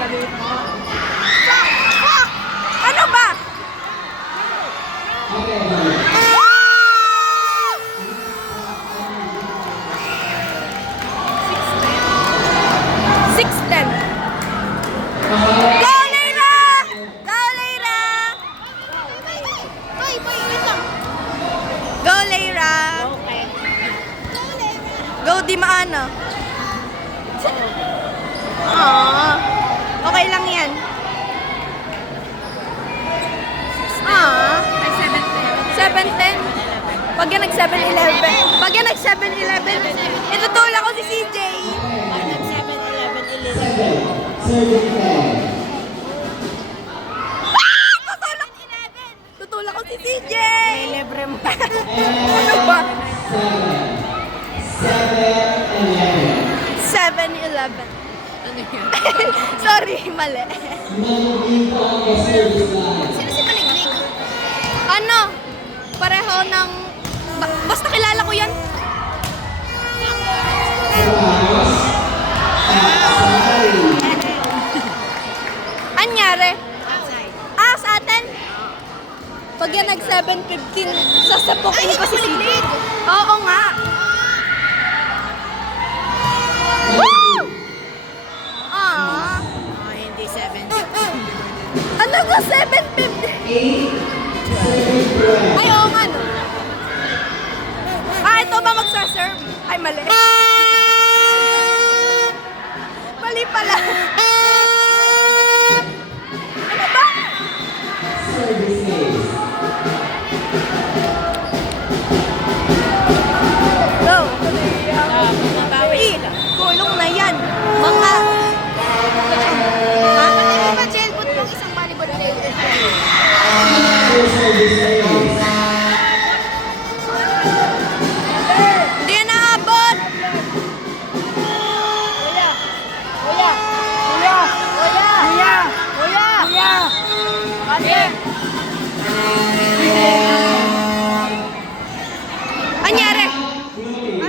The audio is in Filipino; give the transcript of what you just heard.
Ano ba? Go, Leila! Go, Leila! Go, Leila! Go, Di Maana. Aww. Okay lang yan. Aww. 7:10. Pag yan nag 7-11. Pag yan nag 7-11, itutulak ko si CJ. Tutulak ko si CJ. Libre mo. Ano ba? 7-11. Ano yun? Sorry, mali. Sino si Maliglig? Ano? Pareho ng... basta kilala ko yan. Anyari? Outside. Ah, sa atin? Pag yan nag 7:15, sasapukin ko si CJ. Oo nga. Woo! Ah. Oh, hindi 7. Ano ka 7:50? Ay, oo nga no. Ah, ito ba magsaserve? Ay, mali. Mali pala. Ano ba? Go. Mabawi. Kulong na yan. Mga... Ano ba jailboot ng isang volleyball player?